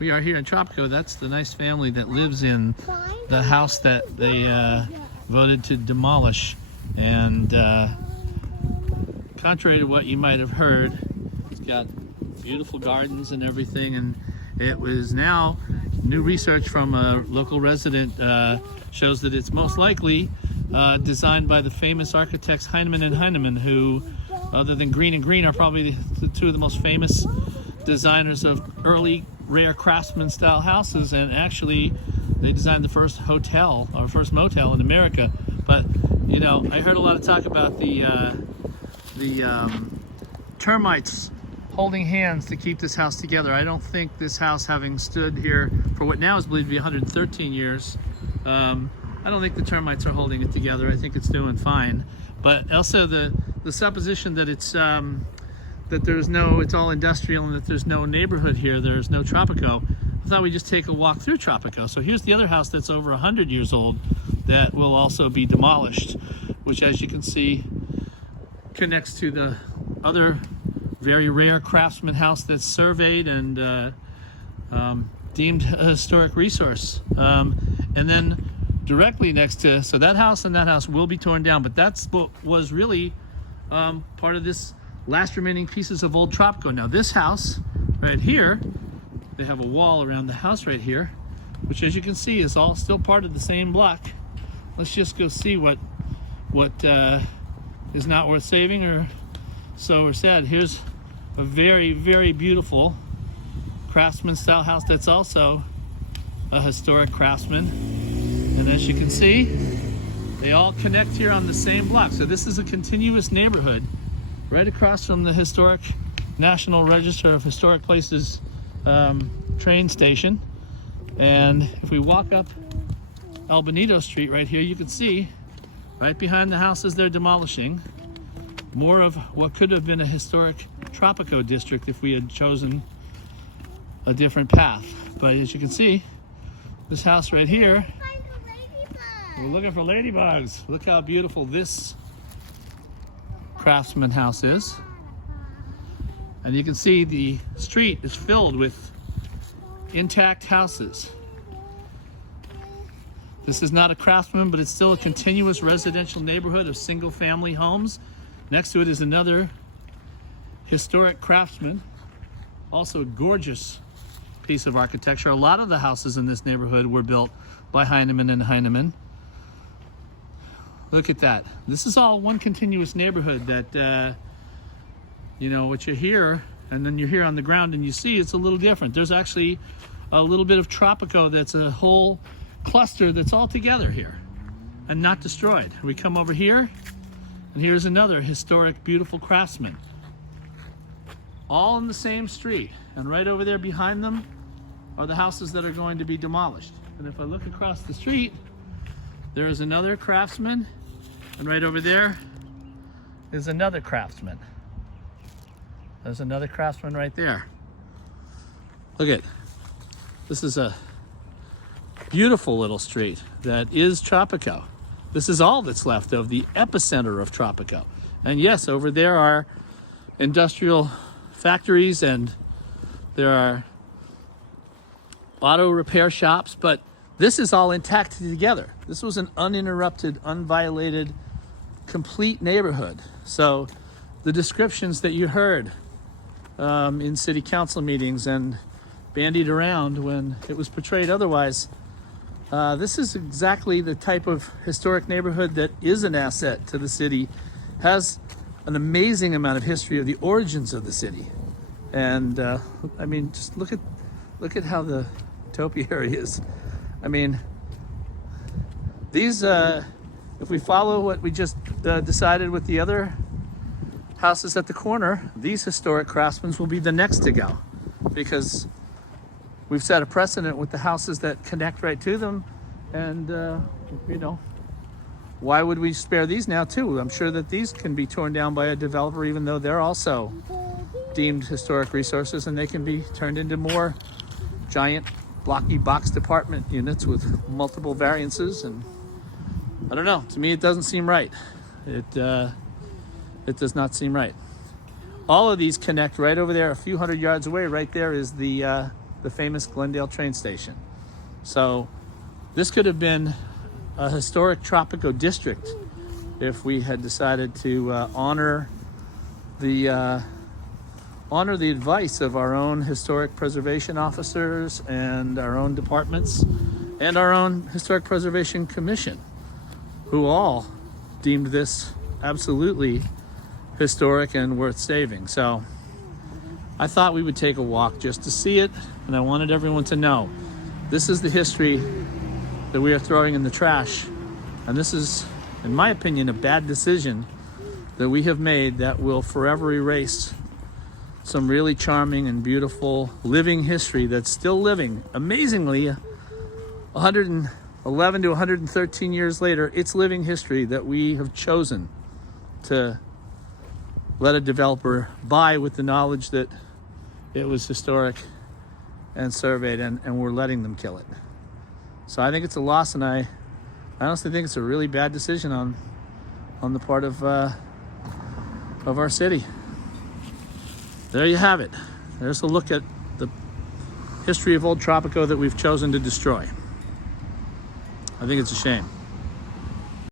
We are here in Tropico. That's the nice family that lives in the house that they voted to demolish. And contrary to what you might have heard, it's got beautiful gardens and everything. And it was now, new research from a local resident shows that it's most likely designed by the famous architects Heinemann and Heinemann, who, other than Green and Green, are probably the two of the most famous designers of early rare craftsman style houses. And actually they designed the first hotel or first motel in America. But you know, I heard a lot of talk about the termites holding hands to keep this house together. I don't think this house, having stood here for what now is believed to be 113 years, I don't think the termites are holding it together. I think it's doing fine. But also the supposition that it's that there's no, it's all industrial and that there's no neighborhood here, there's no Tropico. I thought we'd just take a walk through Tropico. So here's the other house that's over 100 years old that will also be demolished, which, as you can see, connects to the other very rare craftsman house that's surveyed and deemed a historic resource. And then directly next to, so that house and that house will be torn down, but that's what was really part of this last remaining pieces of old Tropico. Now this house right here, they have a wall around the house right here, which, as you can see, is all still part of the same block. Let's just go see what is not worth saving, or so we're sad. Here's a very, very beautiful craftsman style house that's also a historic craftsman. And as you can see, they all connect here on the same block. So this is a continuous neighborhood right across from the historic National Register of Historic Places train station. And if we walk up El Bonito Street right here, you can see right behind the houses they're demolishing more of what could have been a historic Tropico district if we had chosen a different path. But as you can see, this house right here, we're looking for ladybugs. Look how beautiful this craftsman house is. And you can see the street is filled with intact houses. This is not a craftsman, but it's still a continuous residential neighborhood of single family homes. Next to it is another historic craftsman, also a gorgeous piece of architecture. A lot of the houses in this neighborhood were built by Heinemann and Heinemann. Look at that. This is all one continuous neighborhood that, you know, what you hear, and then you're here on the ground and you see it's a little different. There's actually a little bit of Tropico that's a whole cluster that's all together here and not destroyed. We come over here, and here's another historic, beautiful craftsman. All in the same street. And right over there behind them are the houses that are going to be demolished. And if I look across the street, there is another craftsman, and right over there is another craftsman. There's another craftsman right there. Look at, this is a beautiful little street that is Tropico. This is all that's left of the epicenter of Tropico. And yes, over there are industrial factories and there are auto repair shops, but this is all intact together. This was an uninterrupted, unviolated, complete neighborhood. So the descriptions that you heard in city council meetings and bandied around when it was portrayed otherwise, this is exactly the type of historic neighborhood that is an asset to the city, has an amazing amount of history of the origins of the city. And I mean, just look at how the topiary is. I mean, these, if we follow what we just decided with the other houses at the corner, these historic craftsmen will be the next to go, because we've set a precedent with the houses that connect right to them. And, you know, why would we spare these now too? I'm sure that these can be torn down by a developer, even though they're also deemed historic resources, and they can be turned into more giant blocky box apartment units with multiple variances. And I don't know, to me it doesn't seem right. It does not seem right. All of these connect right over there, a few hundred yards away. Right there is the the famous Glendale train station. So this could have been a historic Tropico district if we had decided to honor the advice of our own historic preservation officers and our own departments and our own historic preservation commission, who all deemed this absolutely historic and worth saving. So I thought we would take a walk just to see it, and I wanted everyone to know this is the history that we are throwing in the trash, and this is, in my opinion, a bad decision that we have made that will forever erase some really charming and beautiful living history that's still living. Amazingly, 111 to 113 years later, it's living history that we have chosen to let a developer buy with the knowledge that it was historic and surveyed, and we're letting them kill it. So I think it's a loss, and I honestly think it's a really bad decision on the part of our city. There you have it. There's a look at the history of Old Tropico that we've chosen to destroy. I think it's a shame.